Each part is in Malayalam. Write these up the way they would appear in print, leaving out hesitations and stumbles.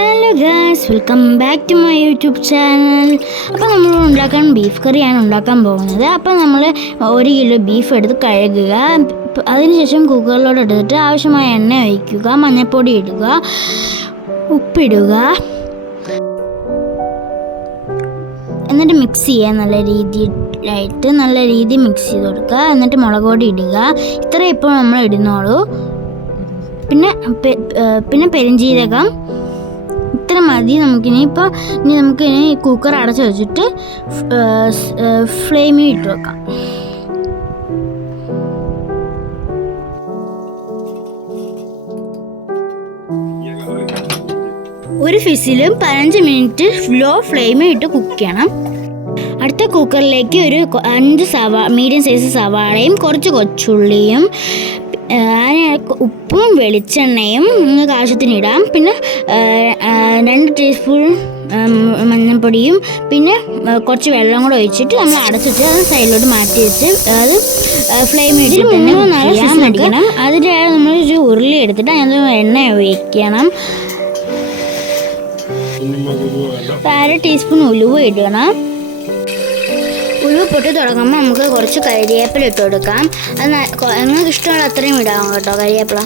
Hello guys, welcome back to my YouTube channel. അപ്പോൾ നമ്മൾ ഉണ്ടാക്കാൻ ബീഫ് കറിയാണ് ഉണ്ടാക്കാൻ പോകുന്നത്. അപ്പോൾ നമ്മൾ 1 കിലോ ബീഫ് എടുത്ത് കഴുകുക. അതിനുശേഷം കുക്കറിലോട്ട് എടുത്തിട്ട് ആവശ്യമായ എണ്ണ ഒഴിക്കുക, മഞ്ഞൾപ്പൊടി ഇടുക, ഉപ്പിടുക, എന്നിട്ട് മിക്സ് ചെയ്യുക. നല്ല രീതി മിക്സ് ചെയ്ത് കൊടുക്കുക. എന്നിട്ട് മുളക് പൊടി ഇടുക. ഇത്ര ഇപ്പോൾ നമ്മൾ ഇടുന്നുള്ളൂ. പിന്നെ പെരുംജീരകം ഇത്ര മതി. നമുക്കിനി കുക്കർ അടച്ച് വെച്ചിട്ട് ഫ്ലെയിമിൽ ഇട്ട് വെക്കാം. ഒരു ഫിസിലും 15 മിനിറ്റ് ലോ ഫ്ലെയിമിൽ ഇട്ട് കുക്ക് ചെയ്യണം. അടുത്ത കുക്കറിലേക്ക് ഒരു 5 മീഡിയം സൈസ് സവാളയും കുറച്ച് കൊച്ചുള്ളിയും ഉപ്പും വെളിച്ചെണ്ണയും നിങ്ങൾക്ക് ആവശ്യത്തിനിടാം. പിന്നെ 2 ടീസ്പൂൺ മഞ്ഞൾപ്പൊടിയും പിന്നെ കുറച്ച് വെള്ളം കൂടെ ഒഴിച്ചിട്ട് നമ്മൾ അടച്ചിട്ട് അത് സൈഡിലോട്ട് മാറ്റി വെച്ച് അത് ഫ്ലെയിമിൽ ഇട്ടിട്ട് തന്നെ അടിക്കണം. അതിൻ്റെ നമ്മളൊരു ഉരുളി എടുത്തിട്ട് അതിന് എണ്ണ ഒഴിക്കണം. 1/2 ടീസ്പൂൺ ഉലുവ ഇടണം. ഉലുവ പൊട്ടി തുടങ്ങുമ്പോൾ നമുക്ക് കുറച്ച് കരിവേപ്പില ഇട്ട് കൊടുക്കാം. അത് നിങ്ങൾക്ക് ഇഷ്ടമുള്ള അത്രയും ഇടാം കേട്ടോ, കരിവേപ്പില.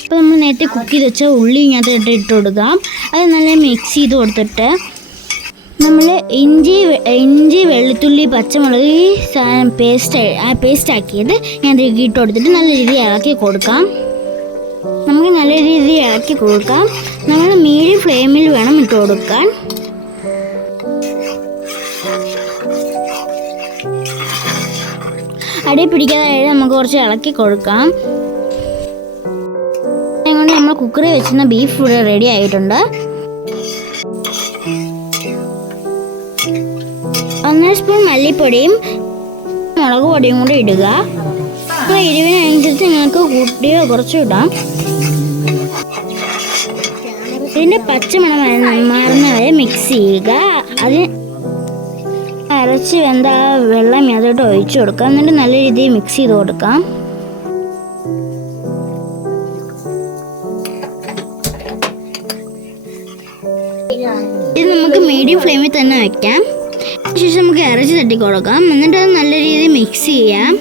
അപ്പോൾ നമ്മൾ നേരത്തെ കുക്ക് ചെയ്ത് വെച്ച ഉള്ളി ഇങ്ങനത്തെ ഇട്ട് കൊടുക്കാം. അത് നല്ല മിക്സ് ചെയ്ത് കൊടുത്തിട്ട് നമ്മൾ ഇഞ്ചി വെളുത്തുള്ളി പച്ചമുളക് പേസ്റ്റാക്കിയത് ഞാൻ ഇട്ട് കൊടുത്തിട്ട് നല്ല രീതിയിൽ ഇളക്കി കൊടുക്കാം. നമ്മൾ മീഡിയം ഫ്ലെയിമിൽ വേണം ഇട്ട് കൊടുക്കാൻ. അടി പിടിക്കാതെ നമുക്ക് കുറച്ച് ഇളക്കി കൊടുക്കാം. അതുകൊണ്ട് നമ്മൾ കുക്കറിൽ വെച്ചിരുന്ന ബീഫ് ഇവിടെ റെഡി ആയിട്ടുണ്ട്. 1 സ്പൂൺ മല്ലിപ്പൊടിയും മുളക് പൊടിയും കൂടി ഇടുക. അപ്പോൾ എരിവിനനുസരിച്ച് നിങ്ങൾക്ക് കൂട്ടിയോ കുറച്ചും ഇടാം. ഇതിൻ്റെ പച്ചമണം മാറുന്ന വരെ മിക്സ് ചെയ്യുക. അതിന് അരച്ച് വെന്ത വെള്ളം അതോട്ട് ഒഴിച്ചു കൊടുക്കാം. എന്നിട്ട് നല്ല രീതിയിൽ മിക്സ് ചെയ്ത് കൊടുക്കാം. ഇത് നമുക്ക് മീഡിയം ഫ്ലെയിമിൽ തന്നെ വയ്ക്കാം. അതിനുശേഷം നമുക്ക് ഇറച്ചി തട്ടി കൊടുക്കാം. എന്നിട്ട് അത് നല്ല രീതിയിൽ മിക്സ് ചെയ്യാം.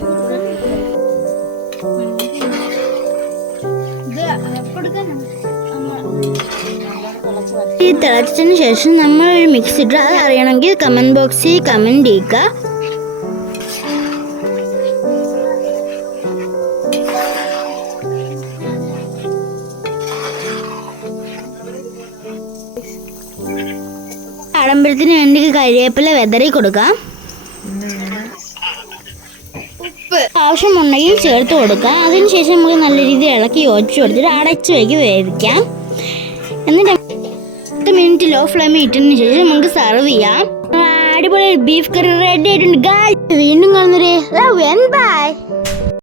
ഈ തിളച്ചതിന് ശേഷം നമ്മളൊരു മിക്സ് ഇട്ട് അത് അറിയണമെങ്കിൽ കമൻറ്റ് ബോക്സിൽ കമൻറ്റ് ചെയ്യുക. ആഡംബരത്തിന് വേണ്ടി കരിവേപ്പില വെതറി കൊടുക്കാം. ഉപ്പ് ആവശ്യമുണ്ടെങ്കിൽ ചേർത്ത് കൊടുക്കാം. അതിനുശേഷം നമുക്ക് നല്ല രീതിയിൽ ഇളക്കി യോജിച്ച് കൊടുത്തിട്ട് അടച്ച് വയ്ക്ക് വേവിക്കാം. എന്നിട്ട് 10 മിനിറ്റ് ലോ ഫ്ലെയിമിൽ ഇട്ടതിന് ശേഷം നമുക്ക് സെർവ് ചെയ്യാം. അടിപൊളി ബീഫ് കറി റെഡി ആയിട്ടുണ്ട്. വീണ്ടും കാണുന്നവരെ ബൈ.